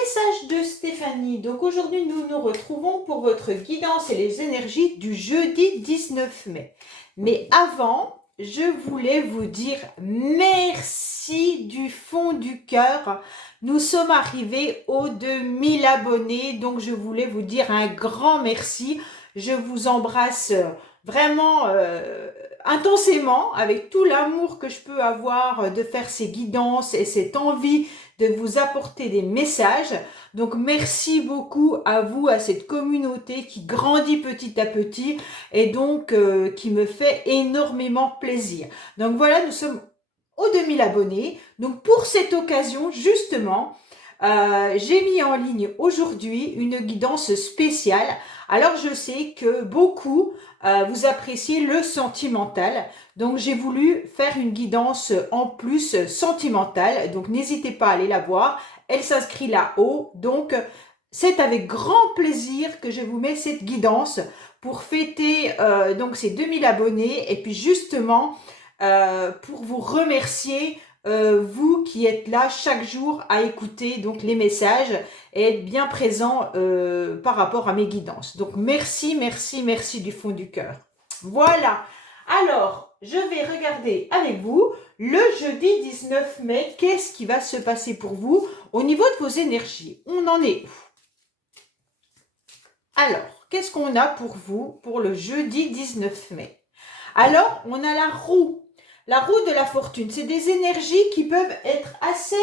Message de Stéphanie. Donc aujourd'hui, nous nous retrouvons pour votre guidance et les énergies du jeudi 19 mai. Mais avant, je voulais vous dire merci du fond du cœur. Nous sommes arrivés aux 2000 abonnés, donc je voulais vous dire un grand merci. Je vous embrasse vraiment intensément avec tout l'amour que je peux avoir de faire ces guidances et cette envie de vous apporter des messages. Donc merci beaucoup à vous, à cette communauté qui grandit petit à petit et donc qui me fait énormément plaisir. Donc voilà, nous sommes aux 2000 abonnés. Donc pour cette occasion, justement, j'ai mis en ligne aujourd'hui une guidance spéciale. Alors je sais que beaucoup vous appréciez le sentimental, donc j'ai voulu faire une guidance en plus sentimentale, donc n'hésitez pas à aller la voir, elle s'inscrit là-haut, donc c'est avec grand plaisir que je vous mets cette guidance pour fêter donc ces 2000 abonnés et puis justement pour vous remercier vous qui êtes là chaque jour à écouter donc les messages et être bien présent par rapport à mes guidances. Donc merci, merci, merci du fond du cœur. Voilà. Alors, je vais regarder avec vous le jeudi 19 mai. Qu'est-ce qui va se passer pour vous au niveau de vos énergies? On en est où? Alors, qu'est-ce qu'on a pour vous pour le jeudi 19 mai? Alors, on a la roue. La roue de la fortune, c'est des énergies qui peuvent être assez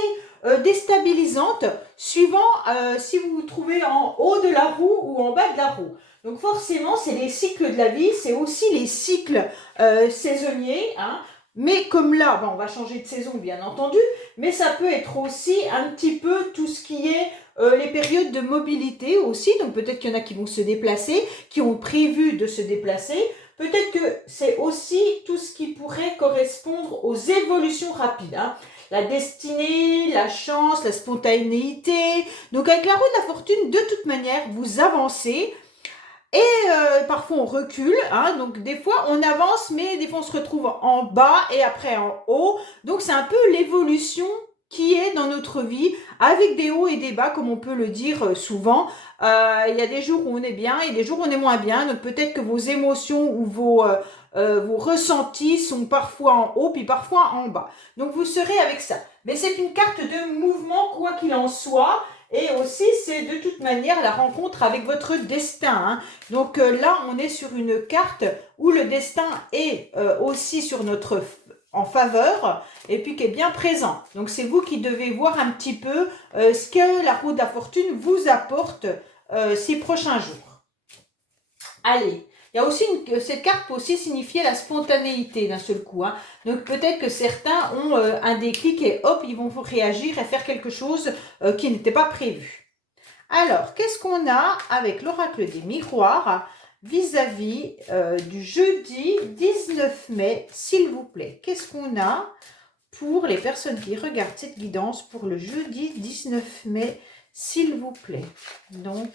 déstabilisantes suivant si vous vous trouvez en haut de la roue ou en bas de la roue. Donc forcément, c'est les cycles de la vie, c'est aussi les cycles saisonniers. Hein. Mais comme là, on va changer de saison bien entendu, mais ça peut être aussi un petit peu tout ce qui est les périodes de mobilité aussi. Donc peut-être qu'il y en a qui vont se déplacer, qui ont prévu de se déplacer. Peut-être que c'est aussi tout ce qui pourrait correspondre aux évolutions rapides. Hein. La destinée, la chance, la spontanéité. Donc avec la roue de la fortune, de toute manière, vous avancez. Et parfois on recule, hein, donc des fois on avance, mais des fois on se retrouve en bas et après en haut. Donc c'est un peu l'évolution qui est dans notre vie, avec des hauts et des bas, comme on peut le dire souvent. Il y a des jours où on est bien et des jours où on est moins bien. Donc peut-être que vos émotions ou vos ressentis sont parfois en haut, puis parfois en bas. Donc vous serez avec ça. Mais c'est une carte de mouvement, quoi qu'il en soit. Et aussi, c'est de toute manière la rencontre avec votre destin. Hein. Donc là, on est sur une carte où le destin est aussi sur notre en faveur et puis qui est bien présent. Donc c'est vous qui devez voir un petit peu ce que la roue de la fortune vous apporte ces prochains jours. Allez. Il y a aussi cette carte peut aussi signifier la spontanéité d'un seul coup. Hein. Donc peut-être que certains ont un déclic et hop, ils vont réagir et faire quelque chose qui n'était pas prévu. Alors, qu'est-ce qu'on a avec l'oracle des miroirs vis-à-vis du jeudi 19 mai, s'il vous plaît? Qu'est-ce qu'on a pour les personnes qui regardent cette guidance pour le jeudi 19 mai, s'il vous plaît? Donc,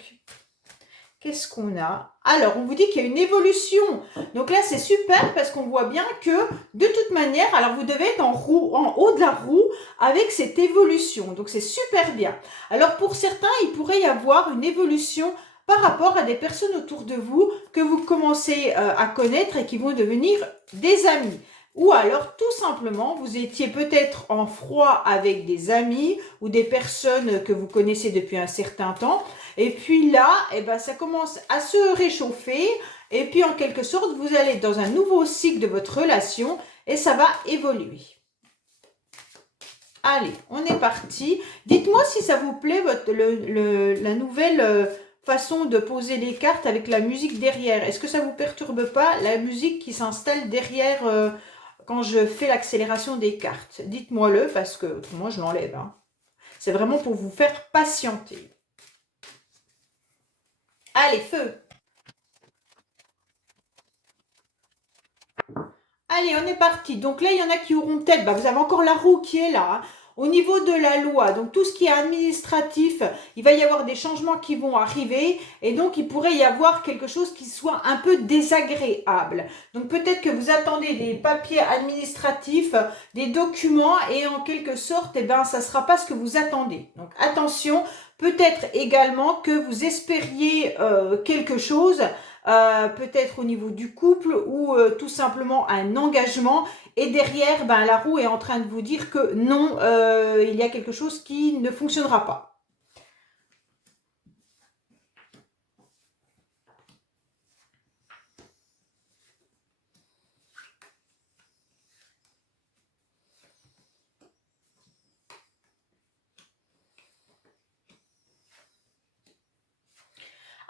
qu'est-ce qu'on a? Alors, on vous dit qu'il y a une évolution. Donc là, c'est super parce qu'on voit bien que, de toute manière, alors vous devez être en haut de la roue avec cette évolution. Donc, c'est super bien. Alors, pour certains, il pourrait y avoir une évolution par rapport à des personnes autour de vous que vous commencez à connaître et qui vont devenir des amis. Ou alors, tout simplement, vous étiez peut-être en froid avec des amis ou des personnes que vous connaissez depuis un certain temps. Et puis là, ça commence à se réchauffer. Et puis, en quelque sorte, vous allez dans un nouveau cycle de votre relation et ça va évoluer. Allez, on est parti. Dites-moi si ça vous plaît, la nouvelle façon de poser les cartes avec la musique derrière. Est-ce que ça ne vous perturbe pas, la musique qui s'installe derrière quand je fais l'accélération des cartes? Dites-moi-le parce que moi je l'enlève. Hein. C'est vraiment pour vous faire patienter. Allez, feu! Allez, on est parti. Donc là, il y en a qui auront peut-être, vous avez encore la roue qui est là. Hein. Au niveau de la loi, donc tout ce qui est administratif, il va y avoir des changements qui vont arriver et donc il pourrait y avoir quelque chose qui soit un peu désagréable. Donc peut-être que vous attendez des papiers administratifs, des documents et en quelque sorte, ça ne sera pas ce que vous attendez. Donc attention, Peut-être également que vous espériez quelque chose, peut-être au niveau du couple ou tout simplement un engagement. Et derrière, ben, la roue est en train de vous dire que non, il y a quelque chose qui ne fonctionnera pas.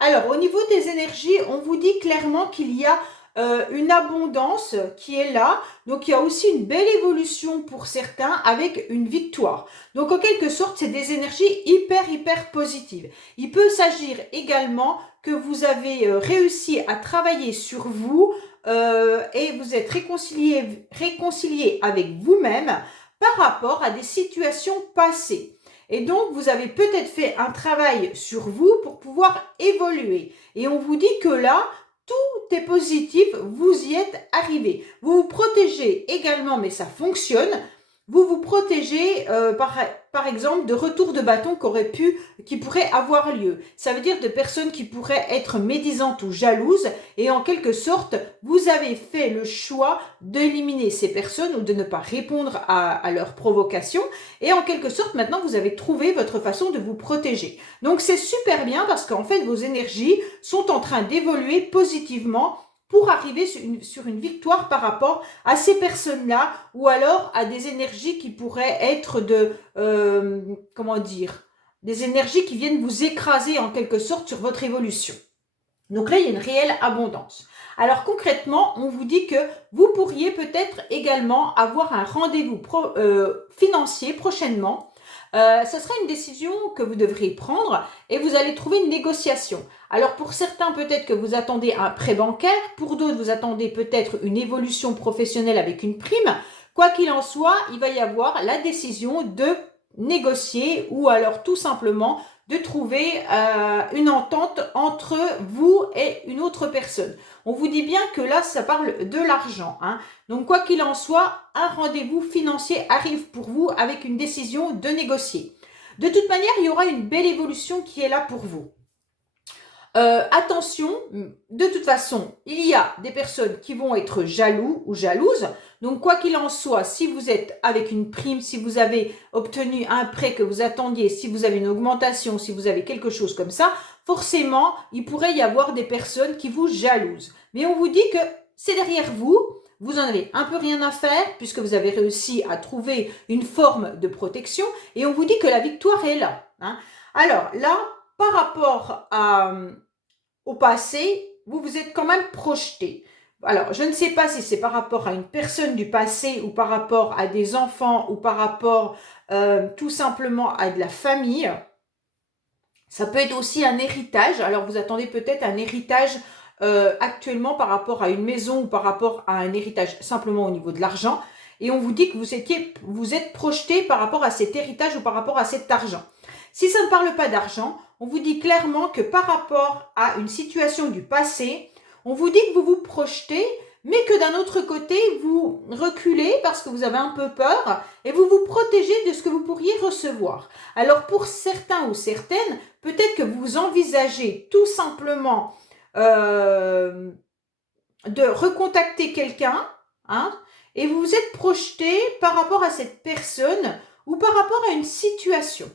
Alors, au niveau des énergies, on vous dit clairement qu'il y a une abondance qui est là. Donc, il y a aussi une belle évolution pour certains avec une victoire. Donc, en quelque sorte, c'est des énergies hyper positives. Il peut s'agir également que vous avez réussi à travailler sur vous et vous êtes réconcilié avec vous-même par rapport à des situations passées. Et donc, vous avez peut-être fait un travail sur vous pour pouvoir évoluer. Et on vous dit que là, tout est positif, vous y êtes arrivé. Vous vous protégez également, mais ça fonctionne. Vous vous protégez, par exemple, de retours de bâton qui pourraient avoir lieu. Ça veut dire de personnes qui pourraient être médisantes ou jalouses. Et en quelque sorte, vous avez fait le choix d'éliminer ces personnes ou de ne pas répondre à leurs provocations. Et en quelque sorte, maintenant, vous avez trouvé votre façon de vous protéger. Donc, c'est super bien parce qu'en fait, vos énergies sont en train d'évoluer positivement pour arriver sur une victoire par rapport à ces personnes-là ou alors à des énergies qui pourraient être comment dire, des énergies qui viennent vous écraser en quelque sorte sur votre évolution. Donc là, il y a une réelle abondance. Alors concrètement, on vous dit que vous pourriez peut-être également avoir un rendez-vous financier prochainement. Ce sera une décision que vous devriez prendre et vous allez trouver une négociation. Alors pour certains, peut-être que vous attendez un prêt bancaire, pour d'autres, vous attendez peut-être une évolution professionnelle avec une prime. Quoi qu'il en soit, il va y avoir la décision de négocier ou alors tout simplement de trouver une entente entre vous et une autre personne. On vous dit bien que là, ça parle de l'argent. Donc, quoi qu'il en soit, un rendez-vous financier arrive pour vous avec une décision de négocier. De toute manière, il y aura une belle évolution qui est là pour vous. Attention, de toute façon, il y a des personnes qui vont être jaloux ou jalouses. Donc, quoi qu'il en soit, si vous êtes avec une prime, si vous avez obtenu un prêt que vous attendiez, si vous avez une augmentation, si vous avez quelque chose comme ça, forcément, il pourrait y avoir des personnes qui vous jalousent. Mais on vous dit que c'est derrière vous, vous en avez un peu rien à faire puisque vous avez réussi à trouver une forme de protection et on vous dit que la victoire est là. Alors là, par rapport au passé, vous vous êtes quand même projeté. Alors, je ne sais pas si c'est par rapport à une personne du passé ou par rapport à des enfants ou par rapport tout simplement à de la famille. Ça peut être aussi un héritage. Alors, vous attendez peut-être un héritage actuellement par rapport à une maison ou par rapport à un héritage simplement au niveau de l'argent. Et on vous dit que vous êtes projeté par rapport à cet héritage ou par rapport à cet argent. Si ça ne parle pas d'argent, on vous dit clairement que par rapport à une situation du passé, on vous dit que vous vous projetez, mais que d'un autre côté, vous reculez parce que vous avez un peu peur et vous vous protégez de ce que vous pourriez recevoir. Alors pour certains ou certaines, peut-être que vous envisagez tout simplement de recontacter quelqu'un, et vous vous êtes projeté par rapport à cette personne ou par rapport à une situation.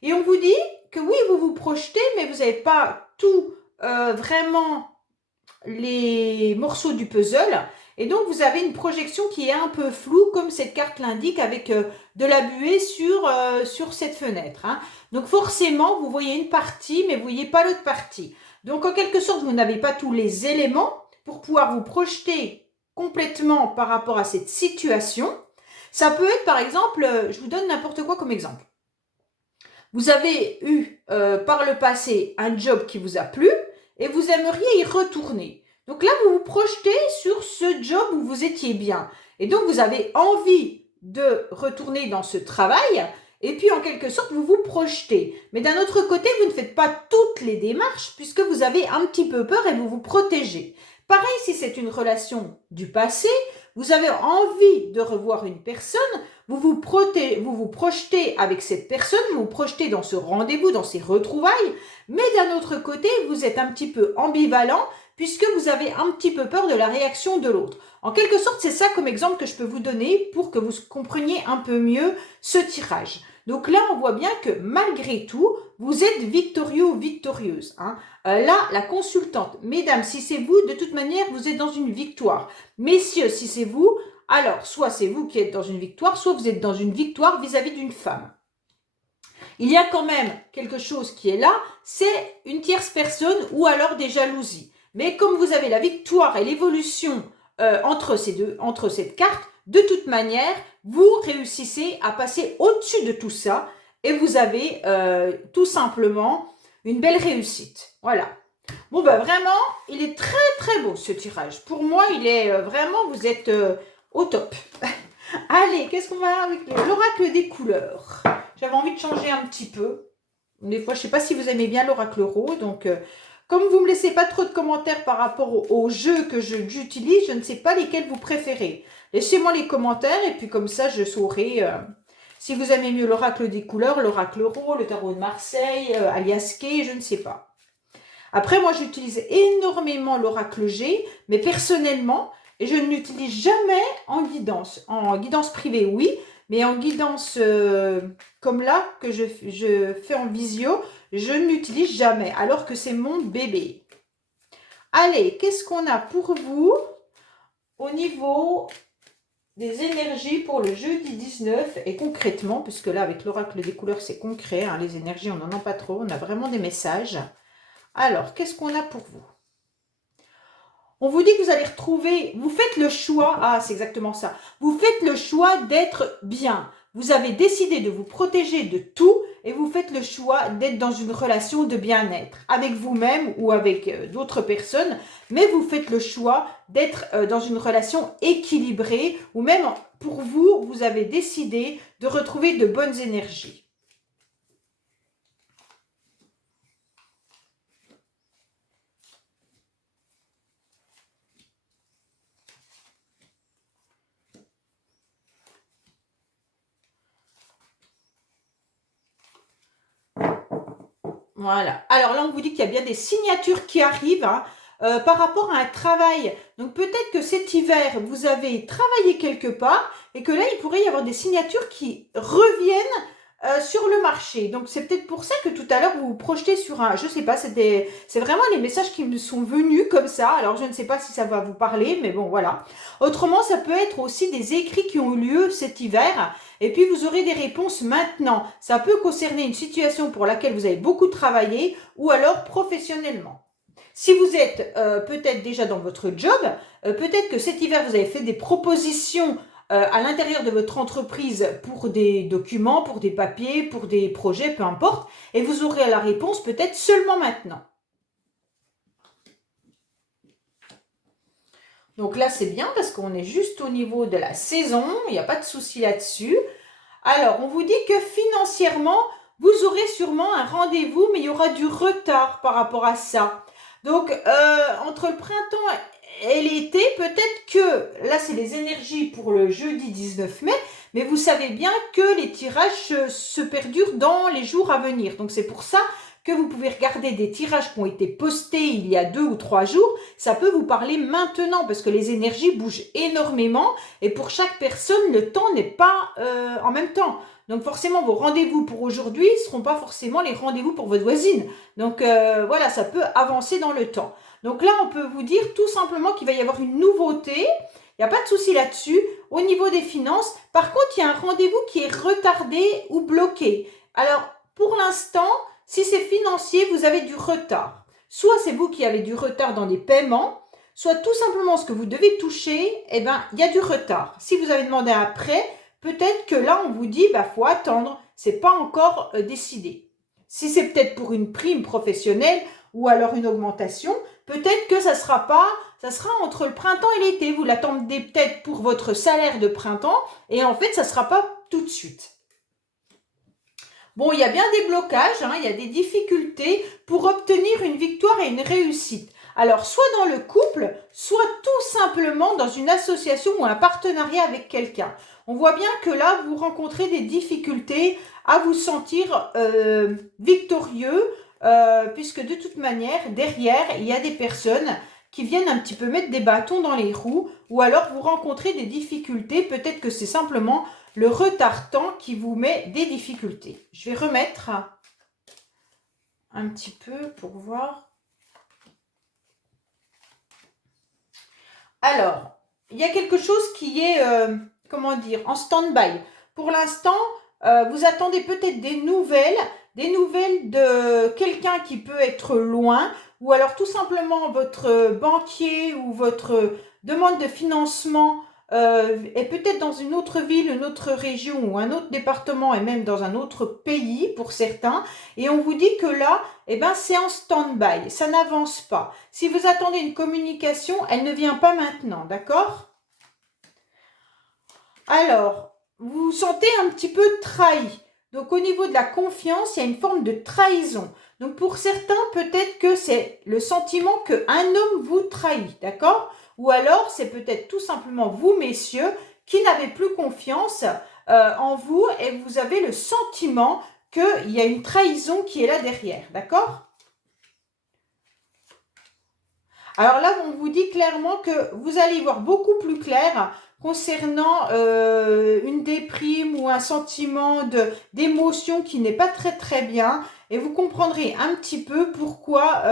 Et on vous dit que oui, vous vous projetez, mais vous n'avez pas tout vraiment les morceaux du puzzle. Et donc, vous avez une projection qui est un peu floue, comme cette carte l'indique, avec de la buée sur cette fenêtre. Donc, forcément, vous voyez une partie, mais vous ne voyez pas l'autre partie. Donc, en quelque sorte, vous n'avez pas tous les éléments pour pouvoir vous projeter complètement par rapport à cette situation. Ça peut être, par exemple, je vous donne n'importe quoi comme exemple. Vous avez eu par le passé un job qui vous a plu et vous aimeriez y retourner. Donc là, vous vous projetez sur ce job où vous étiez bien. Et donc, vous avez envie de retourner dans ce travail et puis, en quelque sorte, vous vous projetez. Mais d'un autre côté, vous ne faites pas toutes les démarches puisque vous avez un petit peu peur et vous vous protégez. Pareil, si c'est une relation du passé, vous avez envie de revoir une personne, vous vous projetez avec cette personne, vous vous projetez dans ce rendez-vous, dans ces retrouvailles, mais d'un autre côté, vous êtes un petit peu ambivalent puisque vous avez un petit peu peur de la réaction de l'autre. En quelque sorte, c'est ça comme exemple que je peux vous donner pour que vous compreniez un peu mieux ce tirage. Donc là, on voit bien que malgré tout, vous êtes victorieux ou victorieuse. Là, la consultante, mesdames, si c'est vous, de toute manière, vous êtes dans une victoire. Messieurs, si c'est vous, alors soit c'est vous qui êtes dans une victoire, soit vous êtes dans une victoire vis-à-vis d'une femme. Il y a quand même quelque chose qui est là, c'est une tierce personne ou alors des jalousies. Mais comme vous avez la victoire et l'évolution entre cette carte, de toute manière, vous réussissez à passer au-dessus de tout ça et vous avez tout simplement une belle réussite. Voilà. Bon, ben vraiment, il est très très beau ce tirage. Pour moi, il est vraiment, vous êtes au top. Allez, qu'est-ce qu'on va avec l'oracle des couleurs? J'avais envie de changer un petit peu. Des fois, je ne sais pas si vous aimez bien l'oracle rose, donc comme vous ne me laissez pas trop de commentaires par rapport aux jeux que j'utilise, je ne sais pas lesquels vous préférez. Laissez-moi les commentaires et puis comme ça, je saurai si vous aimez mieux l'oracle des couleurs, l'oracle rose, le tarot de Marseille, alias Kay, je ne sais pas. Après, moi, j'utilise énormément l'oracle G, mais personnellement, et je ne l'utilise jamais en guidance. En guidance privée, oui, mais en guidance comme là, que je fais en visio, je ne l'utilise jamais, alors que c'est mon bébé. Allez, qu'est-ce qu'on a pour vous au niveau des énergies pour le jeudi 19 et concrètement, puisque là, avec l'oracle des couleurs, c'est concret, hein, les énergies, on n'en a pas trop, on a vraiment des messages. Alors, qu'est-ce qu'on a pour vous? On vous dit que vous allez retrouver, vous faites le choix, c'est exactement ça, vous faites le choix d'être bien. Vous avez décidé de vous protéger de tout et vous faites le choix d'être dans une relation de bien-être avec vous-même ou avec d'autres personnes, mais vous faites le choix d'être dans une relation équilibrée ou même pour vous, vous avez décidé de retrouver de bonnes énergies. Voilà. Alors là, on vous dit qu'il y a bien des signatures qui arrivent par rapport à un travail. Donc peut-être que cet hiver, vous avez travaillé quelque part et que là, il pourrait y avoir des signatures qui reviennent sur le marché. Donc c'est peut-être pour ça que tout à l'heure, vous vous projetez sur un... Je sais pas, c'est vraiment les messages qui me sont venus comme ça. Alors je ne sais pas si ça va vous parler, mais bon, voilà. Autrement, ça peut être aussi des écrits qui ont eu lieu cet hiver. Et puis, vous aurez des réponses maintenant. Ça peut concerner une situation pour laquelle vous avez beaucoup travaillé ou alors professionnellement. Si vous êtes peut-être déjà dans votre job, peut-être que cet hiver, vous avez fait des propositions à l'intérieur de votre entreprise pour des documents, pour des papiers, pour des projets, peu importe. Et vous aurez la réponse peut-être seulement maintenant. Donc là, c'est bien parce qu'on est juste au niveau de la saison. Il n'y a pas de souci là-dessus. Alors, on vous dit que financièrement, vous aurez sûrement un rendez-vous, mais il y aura du retard par rapport à ça. Donc, entre le printemps et l'été, peut-être que, là, c'est les énergies pour le jeudi 19 mai, mais vous savez bien que les tirages se perdurent dans les jours à venir. Donc, c'est pour ça que vous pouvez regarder des tirages qui ont été postés il y a 2 ou 3 jours, ça peut vous parler maintenant parce que les énergies bougent énormément et pour chaque personne, le temps n'est pas en même temps. Donc forcément, vos rendez-vous pour aujourd'hui ne seront pas forcément les rendez-vous pour votre voisine. Donc voilà, ça peut avancer dans le temps. Donc là, on peut vous dire tout simplement qu'il va y avoir une nouveauté. Il n'y a pas de souci là-dessus. Au niveau des finances, par contre, il y a un rendez-vous qui est retardé ou bloqué. Alors, pour l'instant, si c'est financier, vous avez du retard. Soit c'est vous qui avez du retard dans les paiements, soit tout simplement ce que vous devez toucher, il y a du retard. Si vous avez demandé un prêt, peut-être que là, on vous dit, faut attendre, c'est pas encore décidé. Si c'est peut-être pour une prime professionnelle ou alors une augmentation, peut-être que ça sera entre le printemps et l'été. Vous l'attendez peut-être pour votre salaire de printemps et en fait, ça sera pas tout de suite. Bon, il y a bien des blocages, il y a des difficultés pour obtenir une victoire et une réussite. Alors, soit dans le couple, soit tout simplement dans une association ou un partenariat avec quelqu'un. On voit bien que là, vous rencontrez des difficultés à vous sentir victorieux, puisque de toute manière, derrière, il y a des personnes qui viennent un petit peu mettre des bâtons dans les roues, ou alors vous rencontrez des difficultés, peut-être que c'est simplement le retard-temps qui vous met des difficultés. Je vais remettre un petit peu pour voir. Alors, il y a quelque chose qui est, comment dire, en stand-by. Pour l'instant, vous attendez peut-être des nouvelles de quelqu'un qui peut être loin, ou alors tout simplement votre banquier ou votre demande de financement est peut-être dans une autre ville, une autre région ou un autre département et même dans un autre pays pour certains. Et on vous dit que là, eh ben, c'est en stand-by, ça n'avance pas. Si vous attendez une communication, elle ne vient pas maintenant, d'accord? Alors, vous vous sentez un petit peu trahi. Donc, au niveau de la confiance, il y a une forme de trahison. Donc, pour certains, peut-être que c'est le sentiment qu'un homme vous trahit, d'accord? Ou alors, c'est peut-être tout simplement vous, messieurs, qui n'avez plus confiance en vous et vous avez le sentiment qu'il y a une trahison qui est là derrière, d'accord? Alors là, on vous dit clairement que vous allez y voir beaucoup plus clair concernant une déprime ou un sentiment d'émotion qui n'est pas très très bien. Et vous comprendrez un petit peu pourquoi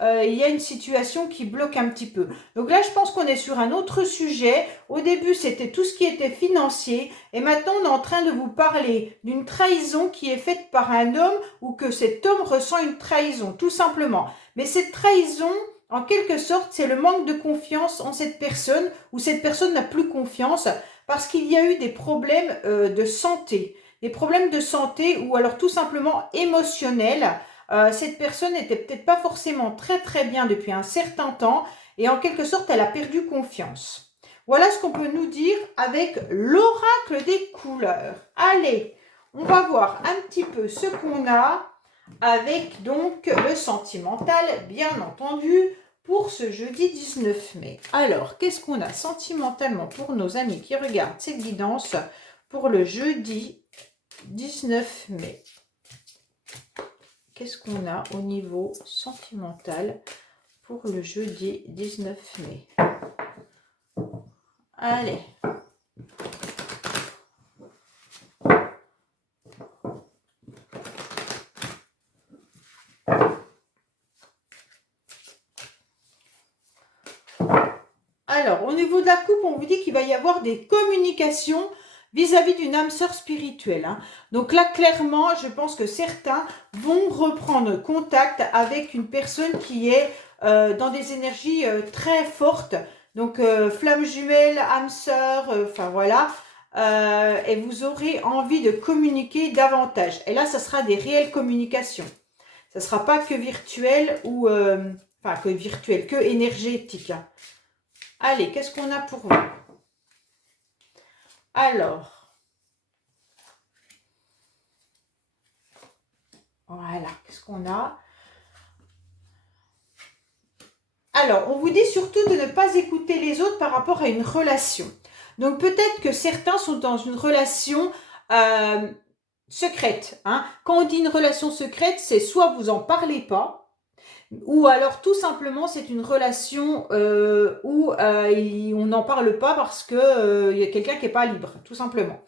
il y a une situation qui bloque un petit peu. Donc là, je pense qu'on est sur un autre sujet. Au début, c'était tout ce qui était financier. Et maintenant, on est en train de vous parler d'une trahison qui est faite par un homme ou que cet homme ressent une trahison, tout simplement. Mais cette trahison, en quelque sorte, c'est le manque de confiance en cette personne ou cette personne n'a plus confiance parce qu'il y a eu des problèmes de santé. Des problèmes de santé ou alors tout simplement émotionnels. Cette personne n'était peut-être pas forcément très très bien depuis un certain temps et en quelque sorte, elle a perdu confiance. Voilà ce qu'on peut nous dire avec l'oracle des couleurs. Allez, on va voir un petit peu ce qu'on a avec donc le sentimental, bien entendu, pour ce jeudi 19 mai. Alors, qu'est-ce qu'on a sentimentalement pour nos amis qui regardent cette guidance pour le jeudi 19 mai? Qu'est-ce qu'on a au niveau sentimental pour le jeudi 19 mai? Allez. Alors, au niveau de la coupe, on vous dit qu'il va y avoir des communications vis-à-vis d'une âme sœur spirituelle. Hein. Donc là, clairement, je pense que certains vont reprendre contact avec une personne qui est dans des énergies très fortes. Donc, flamme jumelle, âme sœur, enfin voilà. Et vous aurez envie de communiquer davantage. Et là, ça sera des réelles communications. Ça ne sera pas que virtuel ou... enfin, que virtuel, que énergétique. Hein. Allez, qu'est-ce qu'on a pour vous? Alors, voilà, qu'est-ce qu'on a? Alors, on vous dit surtout de ne pas écouter les autres par rapport à une relation. Donc, peut-être que certains sont dans une relation secrète. Hein. Quand on dit une relation secrète, c'est soit vous n'en parlez pas, ou alors tout simplement c'est une relation où on n'en parle pas parce que y a quelqu'un qui n'est pas libre, tout simplement.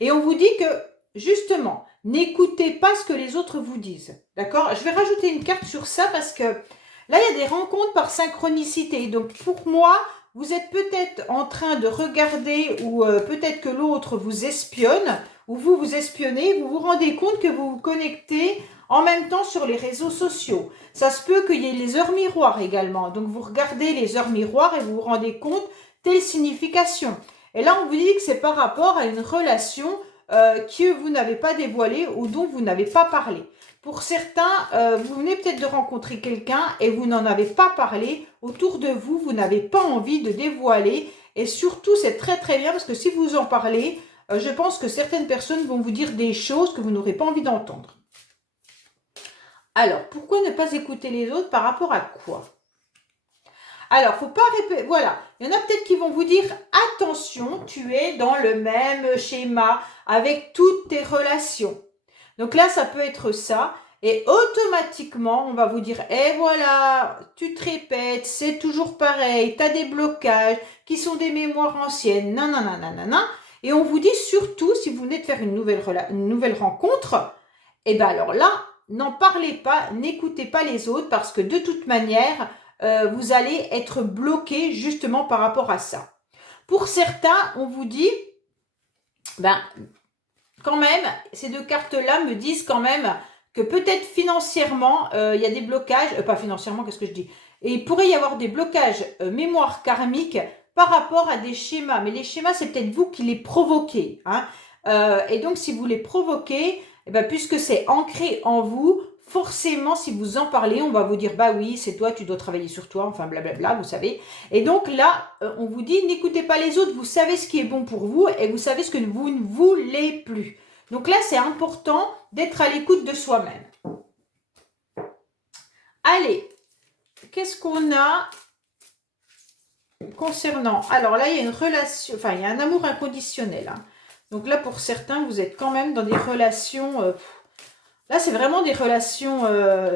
Et on vous dit que justement, n'écoutez pas ce que les autres vous disent. D'accord? Je vais rajouter une carte sur ça parce que là, il y a des rencontres par synchronicité. Donc pour moi, vous êtes peut-être en train de regarder ou peut-être que l'autre vous espionne ou vous vous espionnez, vous vous rendez compte que vous vous connectez en même temps sur les réseaux sociaux. Ça se peut qu'il y ait les heures miroirs également. Donc, vous regardez les heures miroirs et vous vous rendez compte telle signification. Et là, on vous dit que c'est par rapport à une relation que vous n'avez pas dévoilée ou dont vous n'avez pas parlé. Pour certains, vous venez peut-être de rencontrer quelqu'un et vous n'en avez pas parlé. Autour de vous, vous n'avez pas envie de dévoiler. Et surtout, c'est très très bien parce que si vous en parlez, je pense que certaines personnes vont vous dire des choses que vous n'aurez pas envie d'entendre. Alors, pourquoi ne pas écouter les autres par rapport à quoi? Alors, faut pas répéter. Voilà. Il y en a peut-être qui vont vous dire attention, tu es dans le même schéma avec toutes tes relations. Donc là, ça peut être ça. Et automatiquement, on va vous dire, eh voilà, tu te répètes, c'est toujours pareil, tu as des blocages qui sont des mémoires anciennes, nanana, nanana. Et on vous dit surtout, si vous venez de faire une nouvelle rencontre, eh bien alors là, n'en parlez pas, n'écoutez pas les autres parce que de toute manière, vous allez être bloqué justement par rapport à ça. Pour certains, on vous dit, ben, quand même, ces deux cartes-là me disent quand même que peut-être financièrement, il y a des blocages, pas financièrement, qu'est-ce que je dis? Et il pourrait y avoir des blocages mémoire karmique par rapport à des schémas. Mais les schémas, c'est peut-être vous qui les provoquez. Hein. Et donc, si vous les provoquez, eh ben, puisque c'est ancré en vous, forcément, si vous en parlez, on va vous dire, bah oui, c'est toi, tu dois travailler sur toi, enfin blablabla, vous savez. Et donc là, on vous dit, n'écoutez pas les autres, vous savez ce qui est bon pour vous et vous savez ce que vous ne voulez plus. Donc là, c'est important d'être à l'écoute de soi-même. Allez, qu'est-ce qu'on a concernant? Alors là, il y a une relation, enfin, il y a un amour inconditionnel. Hein. Donc là, pour certains, vous êtes quand même dans des relations... là, c'est vraiment des relations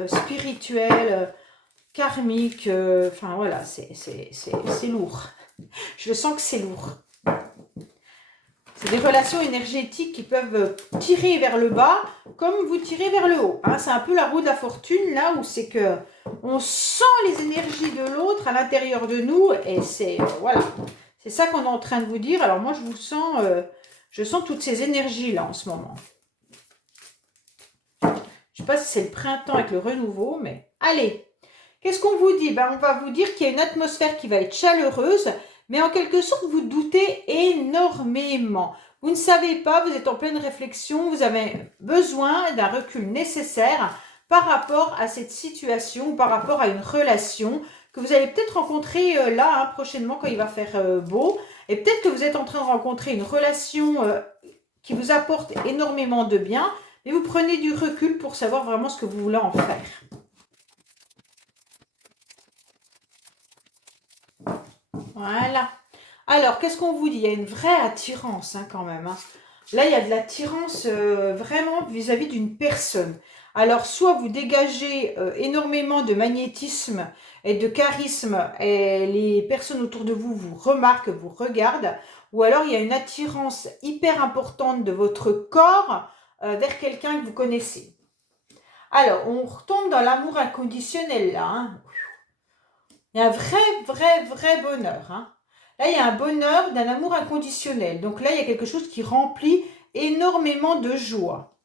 spirituelles, karmiques. Enfin, voilà, c'est lourd. Je sens que c'est lourd. C'est des relations énergétiques qui peuvent tirer vers le bas comme vous tirez vers le haut. Hein. C'est un peu la roue de la fortune, là où c'est que on sent les énergies de l'autre à l'intérieur de nous. Et c'est voilà, c'est ça qu'on est en train de vous dire. Alors moi, je sens toutes ces énergies-là en ce moment. Je ne sais pas si c'est le printemps avec le renouveau, mais allez. Qu'est-ce qu'on vous dit? On va vous dire qu'il y a une atmosphère qui va être chaleureuse, mais en quelque sorte, vous doutez énormément. Vous ne savez pas, vous êtes en pleine réflexion, vous avez besoin d'un recul nécessaire par rapport à cette situation, par rapport à une relation que vous allez peut-être rencontrer là, prochainement, quand il va faire beau. Et peut-être que vous êtes en train de rencontrer une relation qui vous apporte énormément de bien, mais vous prenez du recul pour savoir vraiment ce que vous voulez en faire. Voilà. Alors, qu'est-ce qu'on vous dit? Il y a une vraie attirance quand même. Hein. Là, il y a de l'attirance vraiment vis-à-vis d'une personne. Alors, soit vous dégagez énormément de magnétisme et de charisme et les personnes autour de vous vous remarquent, vous regardent, ou alors il y a une attirance hyper importante de votre corps vers quelqu'un que vous connaissez. Alors, on retombe dans l'amour inconditionnel là. Hein. Il y a un vrai bonheur. Hein. Là, il y a un bonheur d'un amour inconditionnel. Donc là, il y a quelque chose qui remplit énormément de joie.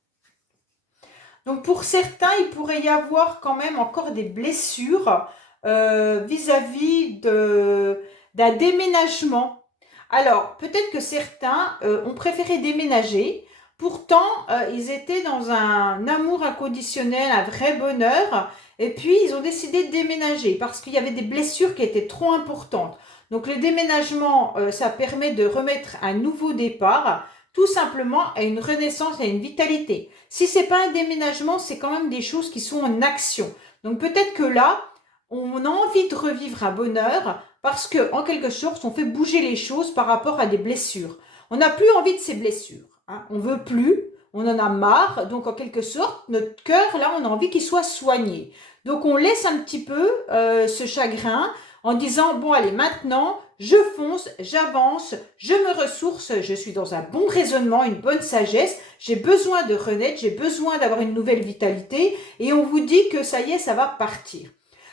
Donc pour certains, il pourrait y avoir quand même encore des blessures vis-à-vis d'un déménagement. Alors, peut-être que certains ont préféré déménager. Pourtant, ils étaient dans un amour inconditionnel, un vrai bonheur. Et puis, ils ont décidé de déménager parce qu'il y avait des blessures qui étaient trop importantes. Donc, le déménagement, ça permet de remettre un nouveau départ, tout simplement à une renaissance, à une vitalité. Si ce n'est pas un déménagement, c'est quand même des choses qui sont en action. Donc, peut-être que là, on a envie de revivre un bonheur parce qu'en quelque sorte, on fait bouger les choses par rapport à des blessures. On n'a plus envie de ces blessures. Hein. On ne veut plus. On en a marre, donc en quelque sorte, notre cœur, là, on a envie qu'il soit soigné. Donc on laisse un petit peu ce chagrin en disant, bon allez, maintenant, je fonce, j'avance, je me ressource, je suis dans un bon raisonnement, une bonne sagesse, j'ai besoin de renaître, j'ai besoin d'avoir une nouvelle vitalité, et on vous dit que ça y est, ça va partir.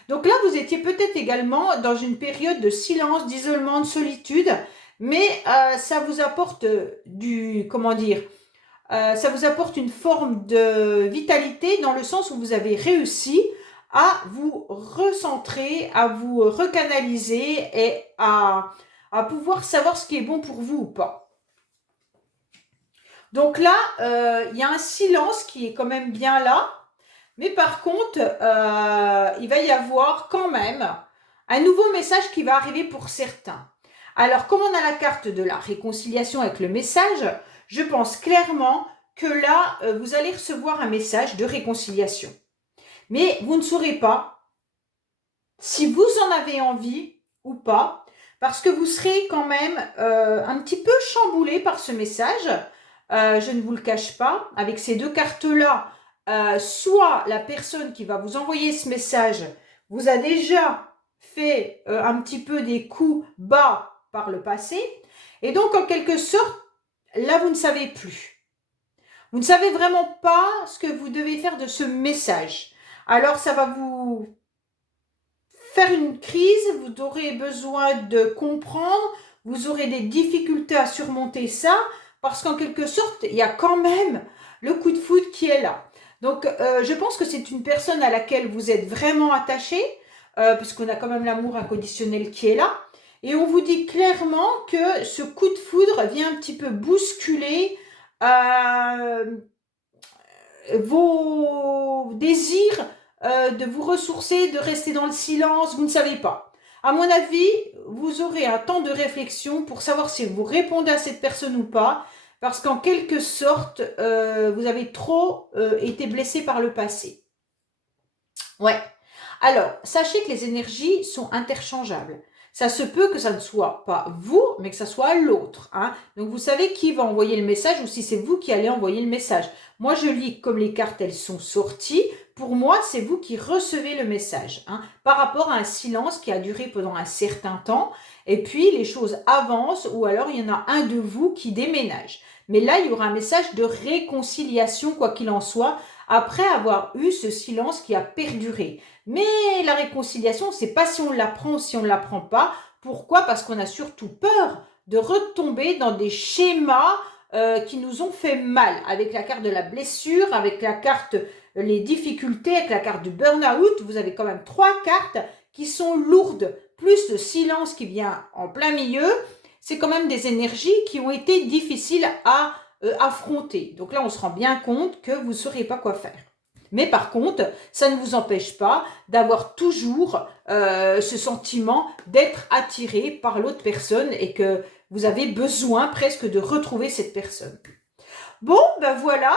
Donc là, vous étiez peut-être également dans une période de silence, d'isolement, de solitude, mais ça vous apporte ça vous apporte une forme de vitalité dans le sens où vous avez réussi à vous recentrer, à vous recanaliser et à pouvoir savoir ce qui est bon pour vous ou pas. Donc là, il y a un silence qui est quand même bien là, mais par contre, il va y avoir quand même un nouveau message qui va arriver pour certains. Alors, comme on a la carte de la réconciliation avec le message, je pense clairement que là, vous allez recevoir un message de réconciliation. Mais vous ne saurez pas si vous en avez envie ou pas, parce que vous serez quand même un petit peu chamboulé par ce message. Je ne vous le cache pas, avec ces deux cartes-là, soit la personne qui va vous envoyer ce message vous a déjà fait un petit peu des coups bas par le passé, et donc en quelque sorte, là vous ne savez plus. Vous ne savez vraiment pas ce que vous devez faire de ce message. Alors ça va vous faire une crise, vous aurez besoin de comprendre, vous aurez des difficultés à surmonter ça, parce qu'en quelque sorte, il y a quand même le coup de foudre qui est là. Donc, je pense que c'est une personne à laquelle vous êtes vraiment attaché, puisqu'on a quand même l'amour inconditionnel qui est là. Et on vous dit clairement que ce coup de foudre vient un petit peu bousculer vos désirs de vous ressourcer, de rester dans le silence, vous ne savez pas. À mon avis, vous aurez un temps de réflexion pour savoir si vous répondez à cette personne ou pas, parce qu'en quelque sorte, vous avez trop été blessé par le passé. Ouais. Alors, sachez que les énergies sont interchangeables. Ça se peut que ça ne soit pas vous, mais que ça soit l'autre. Hein. Donc, vous savez qui va envoyer le message ou si c'est vous qui allez envoyer le message. Moi, je lis comme les cartes, elles sont sorties. Pour moi, c'est vous qui recevez le message. Hein, par rapport à un silence qui a duré pendant un certain temps. Et puis, les choses avancent ou alors il y en a un de vous qui déménage. Mais là, il y aura un message de réconciliation, quoi qu'il en soit, après avoir eu ce silence qui a perduré. Mais la réconciliation, on ne sait pas si on la prend ou si on ne la prend pas. Pourquoi? Parce qu'on a surtout peur de retomber dans des schémas qui nous ont fait mal. Avec la carte de la blessure, avec la carte les difficultés, avec la carte du burn-out, vous avez quand même 3 cartes qui sont lourdes. Plus le silence qui vient en plein milieu, c'est quand même des énergies qui ont été difficiles à affronter. Donc là, on se rend bien compte que vous ne saurez pas quoi faire. Mais par contre, ça ne vous empêche pas d'avoir toujours ce sentiment d'être attiré par l'autre personne et que vous avez besoin presque de retrouver cette personne. Bon, ben voilà.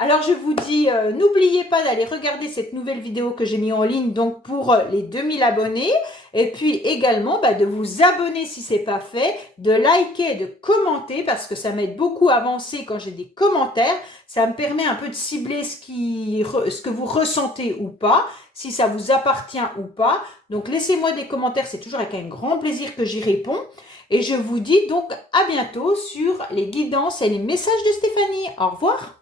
Alors je vous dis, n'oubliez pas d'aller regarder cette nouvelle vidéo que j'ai mis en ligne donc pour les 2000 abonnés. Et puis également de vous abonner si ce n'est pas fait, de liker, de commenter parce que ça m'aide beaucoup à avancer quand j'ai des commentaires. Ça me permet un peu de cibler ce que vous ressentez ou pas, si ça vous appartient ou pas. Donc laissez-moi des commentaires, c'est toujours avec un grand plaisir que j'y réponds. Et je vous dis donc à bientôt sur les guidances et les messages de Stéphanie. Au revoir.